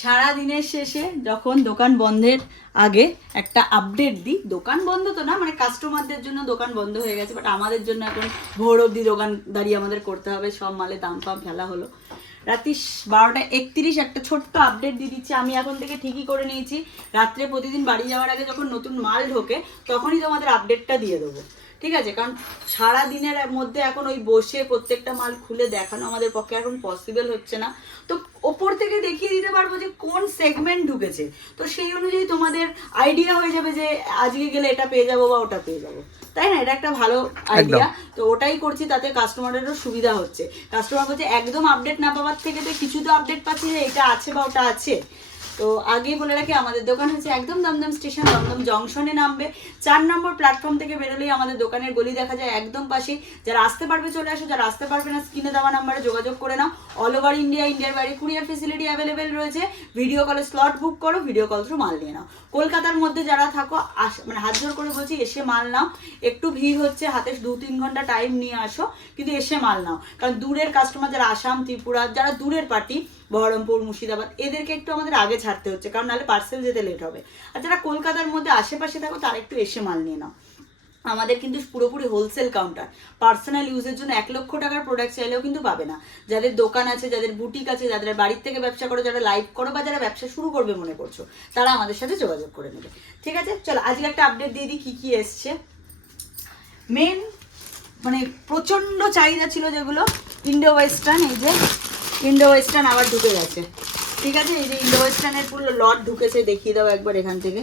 সারা দিনের শেষে যখন দোকান বন্ধের আগে একটা আপডেট দিই, দোকান বন্ধ তো না মানে কাস্টমারদের জন্য দোকান বন্ধ হয়ে গেছে বাট আমাদের জন্য এখন ভোর অবধি দোকান দাঁড়িয়ে আমাদের করতে হবে, সব মালে দাম ফাম ফেলা হলো। রাত্রি বারোটা একত্রিশ একটা ছোট্ট আপডেট দিয়ে দিচ্ছি, আমি এখন থেকে ঠিকই করে নিয়েছি। রাত্রে প্রতিদিন বাড়ি যাওয়ার আগে যখন নতুন মাল ঢোকে, তখনই তোমাদের আপডেটটা দিয়ে দেবো। ঠিক আছে? কারণ সারা দিনের মধ্যে এখন ওই বসে প্রত্যেকটা মাল খুলে দেখানো আমাদের পক্ষে এখন পসিবল হচ্ছে না। তো ওপর থেকে দেখিয়ে দিতে পারব যে কোন সেগমেন্ট ঢুকেছে। তো সেই অনুযায়ী তোমাদের আইডিয়া হয়ে যাবে যে আজকে গেলে এটা পেয়ে যাব বা ওটা পেয়ে যাব। তাই না? এটা একটা ভালো আইডিয়া তো ওটাই করছি তাতে কাস্টমারেরও সুবিধা হচ্ছে। কাস্টমার বলছে একদম আপডেট না পাওয়ার থেকে তো কিছু তো আপডেট পাচ্ছি যে এটা আছে বা ওটা আছে। তো আগেই বলে রাখি, আমাদের দোকান হচ্ছে একদম দমদম স্টেশন, দমদম জংশনে নামবে। চার নম্বর প্ল্যাটফর্ম থেকে বেরোলেই আমাদের দোকানের গলি দেখা যায় একদম পাশে যারা আসতে পারবে চলে আসো, যারা আসতে পারবে না, স্ক্রিনে দেওয়া নাম্বারে যোগাযোগ করে নাও। অল ওভার ইন্ডিয়া ইন্ডিয়ার বাইরে কুরিয়ার ফেসিলিটি অ্যাভেলেবেল রয়েছে। ভিডিও কলে স্লট বুক করো ভিডিও কল থ্রু মাল নিয়ে নাও। কলকাতার মধ্যে যারা থাকো, আস মানে হাত জোর করে বলছি, এসে মাল নাও। একটু ভিড় হচ্ছে, হাতে দু তিন ঘণ্টা টাইম নিয়ে আসো, কিন্তু এসে মাল নাও। কারণ দূরের কাস্টমার যারা আসাম, ত্রিপুরা, যারা দূরের পার্টি বহরমপুর, মুর্শিদাবাদ, এদেরকে একটু আমাদের আগে ছাড়তে হচ্ছে, কারণ নাহলে পার্সেল যেতে লেট হবে। আর যারা কলকাতার মধ্যে আশেপাশে থাকো, তারা একটু এসে মাল নিয়ে নাও। আমাদের কিন্তু পুরোপুরি হোলসেল কাউন্টার পার্সোনাল ইউজের জন্য এক লক্ষ টাকার প্রোডাক্ট চাইলেও কিন্তু পাবে না। যাদের দোকান আছে, যাদের বুটিক আছে, যাদের বাড়ির থেকে ব্যবসা করো, যারা লাইভ করো বা যারা ব্যবসা শুরু করবে মনে করছ, তারা আমাদের সাথে যোগাযোগ করে নেবে। ঠিক আছে? চলো, আজকে একটা আপডেট দিয়ে দিই কী কী এসছে। মেন মানে প্রচণ্ড চাহিদা ছিল যেগুলো ইন্ডো ওয়েস্টার্ন এই যে ইন্ডো ওয়েস্টার্ন আবার ঢুকে গেছে। ঠিক আছে? এই যে ইন্ডো ওয়েস্টার্নের পুরো লট ঢুকেছে দেখিয়ে দাও একবার এখান থেকে।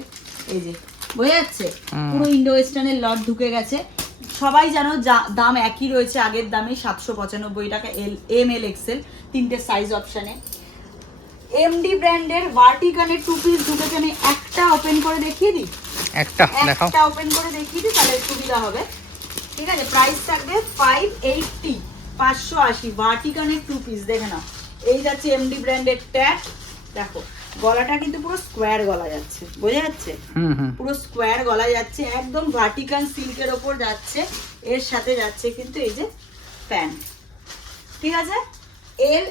এই যে বোঝা যাচ্ছে? পুরো ইন্ডো ওয়েস্টার্নের লট ঢুকে গেছে। সবাই জানো দাম একই রয়েছে আগের দামে সাতশো পঁচানব্বই টাকা এল এম এল এক্সেল তিনটে সাইজ অপশানে এমডি ব্র্যান্ডের ভার্টিকানের টু পিস ঢুকেছে আমি একটা ওপেন করে দেখিয়ে দিই? একটা দেখাও। একটা ওপেন করে দেখিয়ে দিই তাহলে সুবিধা হবে। ঠিক আছে? প্রাইস থাকবে ফাইভ এইটটি পাঁচশো আশি ভার্টিকানের টু পিস দেখে নাও। এই যাচ্ছে এমডি ব্র্যান্ডের ট্যাগ দেখো গলাটা কিন্তু পুরো স্কোয়ার গলা যাচ্ছে বোঝা যাচ্ছে? পুরো স্কোয়ার গলা যাচ্ছে একদম ভার্টিকান সিল্কের ওপর যাচ্ছে এর সাথে যাচ্ছে কিন্তু এই যে প্যান্ট। ঠিক আছে? L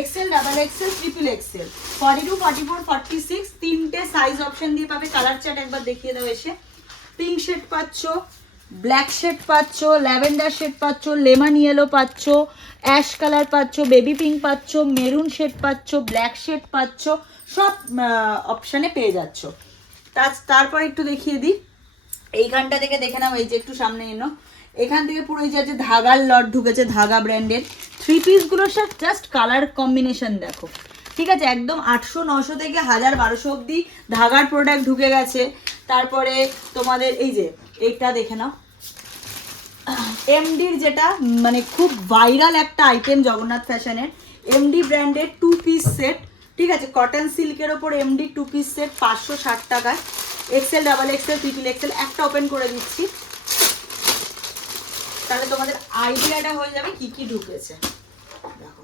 XL double XL triple XL forty two forty four forty six তিনটে সাইজ অপশন দিয়ে পাবে। কালার চার্ট একবার দেখিয়ে দাও এসে। পিঙ্ক শেড পাচ্ছ ব্ল্যাক শেড পাচ্ছ ল্যাভেন্ডার শেড পাচ্ছ লেমন ইয়েলো পাচ্ছ অ্যাশ কালার পাচ্ছ বেবি পিঙ্ক পাচ্ছ মেরুন শেড পাচ্ছ ব্ল্যাক শেড পাচ্ছ, সব অপশানে পেয়ে যাচ্ছ। তার- তারপর একটু দেখিয়ে দিই। এইখানটা থেকে দেখে নাও, এই যে একটু সামনে এনো। এখান থেকে পুরো এই যে ধাগার লট ঢুকেছে, ধাগা ব্র্যান্ডের থ্রি পিসগুলোর সাথে জাস্ট কালার কম্বিনেশন দেখো। ঠিক আছে, একদম আটশো, নশো থেকে হাজার বারোশো অবধি ধাগার প্রোডাক্ট ঢুকে গেছে। তারপরে তোমাদের এই যে এইটা দেখে নাও। এমডির যেটা মানে খুব ভাইরাল একটা আইটেম জগন্নাথ ফ্যাশনের এমডি ব্র্যান্ডের টু পিস সেট ঠিক আছে? কটন সিল্কের ওপর এমডি টু পিস সেট পাঁচশো ষাট টাকায়। XL double XL triple XL একটা ওপেন করে দিচ্ছি। তাহলে তোমাদের আইডিয়াটা হয়ে যাবে কি কি ঢুকেছে। দেখো।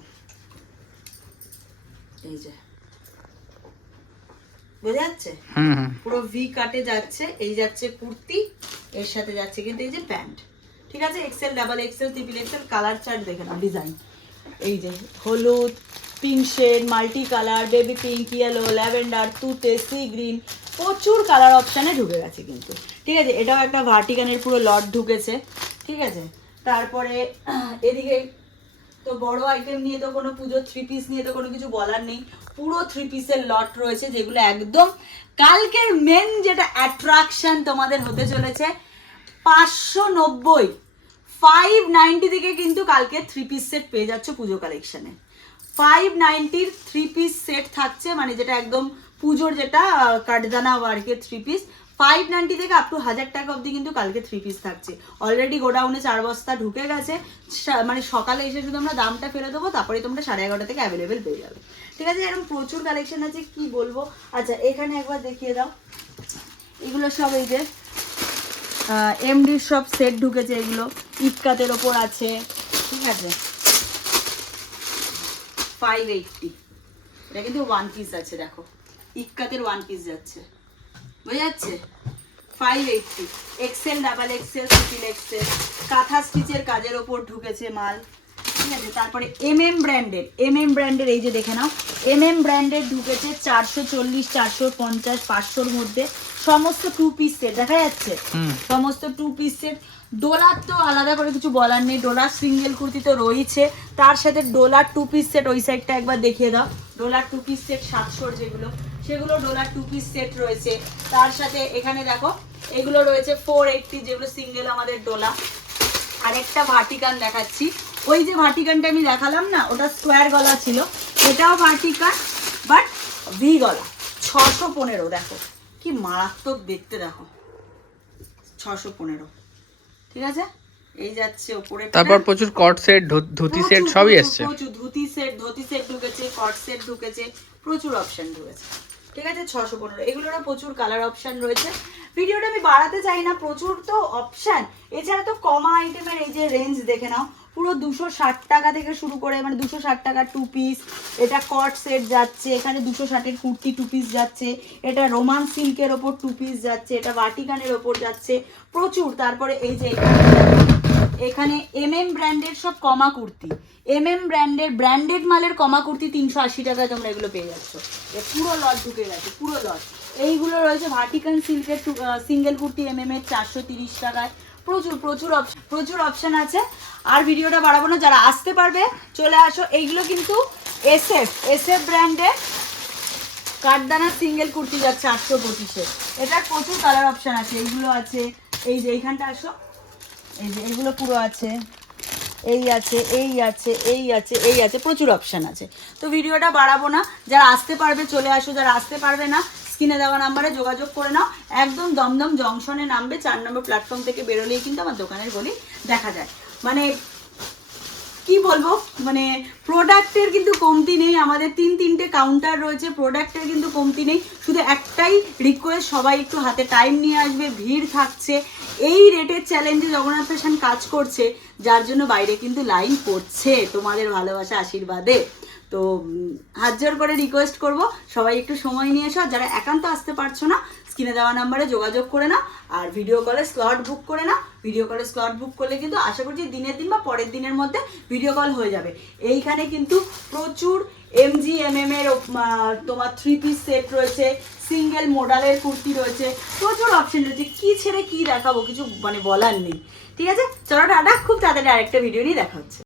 এই যে। বোঝা যাচ্ছে? পুরো ভি কাটে যাচ্ছে এই যাচ্ছে কুর্তি এর সাথে যাচ্ছে কিন্তু এই যে প্যান্ট। ঠিক আছে? XL double XL triple XL colour chart দেখে নাও ডিজাইন এই যে হলুদ pink shade multi colour baby pink yellow lavender তুতে সি গ্রিন প্রচুর কালার অপশানে ঢুকে গেছে কিন্তু। ঠিক আছে? এটাও একটা ভার্টিকানের পুরো লট ঢুকেছে। ঠিক আছে? তারপরে, এদিকে তো বড় আইটেম নিয়ে তো কোনো পুজোর থ্রি পিস নিয়ে তো কোনো কিছু বলার নেই। পুরো থ্রি পিসের লট রয়েছে, যেগুলো একদম কালকের মেন যেটা অ্যাট্রাকশন তোমাদের হতে চলেছে, পাঁচশো নব্বই। ফাইভ নাইনটি থেকে কিন্তু কালকে থ্রি পিস সেট পেয়ে যাচ্ছ পুজো কালেকশনে ফাইভ নাইনটির থ্রি পিস সেট থাকছে মানে যেটা একদম পুজোর যেটা কাঠদানা ওয়ার্কের থ্রি পিস ফাইভ নাইনটি থেকে আপ টু হাজার টাকা অবধি কিন্তু কালকে থ্রি পিস থাকছে। অলরেডি গোডাউনে চার বস্তা ঢুকে গেছে মানে সকালে এসে শুধু আমরা দামটা ফেলে দেবো তারপরে তোমরা সাড়ে এগারোটা থেকে অ্যাভেলেবেল পেয়ে যাবে। ঠিক আছে, এরকম প্রচুর কালেকশন আছে, কি বলব? আচ্ছা এখানে একবার দেখিয়ে দাও। এগুলো সব এই যে এমডির সব সেট ঢুকেছে এগুলো ইটকাতের ওপর আছে, ঠিক আছে? ফাইভ এইটটি এটা কিন্তু ওয়ান পিস আছে, দেখো। ইক্কাতের ওয়ান পিস যাচ্ছে। বোঝা যাচ্ছে five eighty XL double XL triple XL kantha স্টিচের কাজের ওপর ঢুকেছে মাল। ঠিক আছে? তারপরে এম এম ব্র্যান্ডের এম এম ব্র্যান্ডের এই যে দেখে নাও। এম এম ব্র্যান্ডের ঢুকেছে চারশো চল্লিশ চারশো পঞ্চাশ পাঁচশোর মধ্যে। সমস্ত টু পিস সেট দেখা যাচ্ছে? সমস্ত টু পিস সেট ডোলার তো আলাদা করে কিছু বলার নেই। ডোলার সিঙ্গেল কুর্তি তো রয়েছে। তার সাথে ডোলার টু পিস সেট ওই সাইডটা একবার দেখিয়ে দাও। ডোলার টু পিস সেট সাতশোর যেগুলো। সেগুলো ডোলার টু পিস সেট রয়েছে। তার সাথে এখানে দেখো এগুলো রয়েছে ফোর এইটটি যেগুলো সিঙ্গেল আমাদের ডোলা। আরেকটা ভাটিকান দেখাচ্ছি। ওই যে ভাটিকানটা আমি দেখালাম না ওটা স্কোয়ার গলা ছিল। এটাও ভাটিকান বাট ভি গলা। ছশো পনেরো দেখো। কি মারাত্মক দেখতে দেখো। ছশো পনেরো। ঠিক আছে? এই যাচ্ছে ওপরে তারপর প্রচুর কট সেট ধুতি সেট সবই এসছে। প্রচুর ধুতি সেট ধুতি সেট ঢুকেছে কট সেট ঢুকেছে প্রচুর অপশন ঢুকেছে। ঠিক আছে? ছশো পনেরো। এগুলোরও প্রচুর কালার অপশন রয়েছে। ভিডিওটা আমি বাড়াতে চাই না, প্রচুর তো অপশন এছাড়া তো কমা আইটেমের এই যে রেঞ্জ দেখে নাও, পুরো দুশো ষাট টাকা থেকে শুরু করে মানে দুশো ষাট টাকা টু পিস এটা কট সেট যাচ্ছে, এখানে দুশো ষাটের কুর্তি টু পিস যাচ্ছে, এটা রোমান সিল্কের ওপর টু পিস যাচ্ছে, এটা ভাটিকানের ওপর যাচ্ছে, প্রচুর। তারপরে এই যে এখানে এম এম ব্র্যান্ডের সব কমা কুর্তি। এম এম ব্র্যান্ডের ব্র্যান্ডেড মালের কমা কুর্তি তিনশো আশি টাকায় তোমরা এগুলো পেয়ে যাচ্ছ। পুরো লট ঢুকে গেছে, পুরো লট এইগুলো রয়েছে ভাটিকান সিল্কের সিঙ্গেল কুর্তি এম এম এর চারশো তিরিশ টাকায়। প্রচুর প্রচুর প্রচুর অপশন আছে। আর ভিডিওটা বাড়াবো না, যারা আসতে পারবে, চলে আসো। এইগুলো কিন্তু এস এফ এস এফ ব্র্যান্ডের কাঠদানার সিঙ্গেল কুর্তি যাচ্ছে আটশো পঁচিশে। এটার প্রচুর কালার অপশন আছে, এইগুলো আছে। এই যে এইখানটা আসো। এই যে, এগুলো পুরো আছে। এই আছে এই আছে এই আছে এই আছে, প্রচুর অপশান আছে। তো ভিডিওটা বাড়াবো না। যারা আসতে পারবে, চলে আসো। যারা আসতে পারবে না স্ক্রিনে দেওয়া নাম্বারে যোগাযোগ করে নাও। একদম দমদম জংশনে নামবে, চার নম্বর প্ল্যাটফর্ম থেকে বেরোলেই কিন্তু আমার দোকানের গলি দেখা যায়। মানে কি বলব? মানে প্রোডাক্টের কিন্তু কমতি নেই। আমাদের তিন, তিনটে কাউন্টার রয়েছে। প্রোডাক্টের কিন্তু কমতি নেই। শুধু একটাই রিকোয়েস্ট সবাই একটু হাতে টাইম নিয়ে আসবে, ভিড় থাকছে। এই রেটের চ্যালেঞ্জে জগন্নাথ ফ্যাশন কাজ করছে, যার জন্য বাইরে কিন্তু লাইন পড়ছে তোমাদের ভালোবাসা আশীর্বাদে। তো হাত জোর করে রিকোয়েস্ট করব। সবাই একটু সময় নিয়ে এসো। যারা একান্ত আসতে পারছ না স্ক্রিনে দেওয়া নাম্বারে যোগাযোগ করে নাও আর ভিডিও কলে স্লট বুক করে নাও। ভিডিও কলে স্লট বুক করলে কিন্তু আশা করছি দিনের দিন বা পরের দিনের মধ্যে ভিডিও কল হয়ে যাবে। এইখানে কিন্তু প্রচুর এমজি এমএম এর আহ, তোমার থ্রি পিস সেট রয়েছে সিঙ্গেল মোডালের কুর্তি রয়েছে প্রচুর অপশন রয়েছে। কি ছেড়ে কি দেখাবো? কিছু মানে বলার নেই। ঠিক আছে? চলো টাটা খুব তাড়াতাড়ি আরেকটা ভিডিও নিয়ে দেখা হচ্ছে।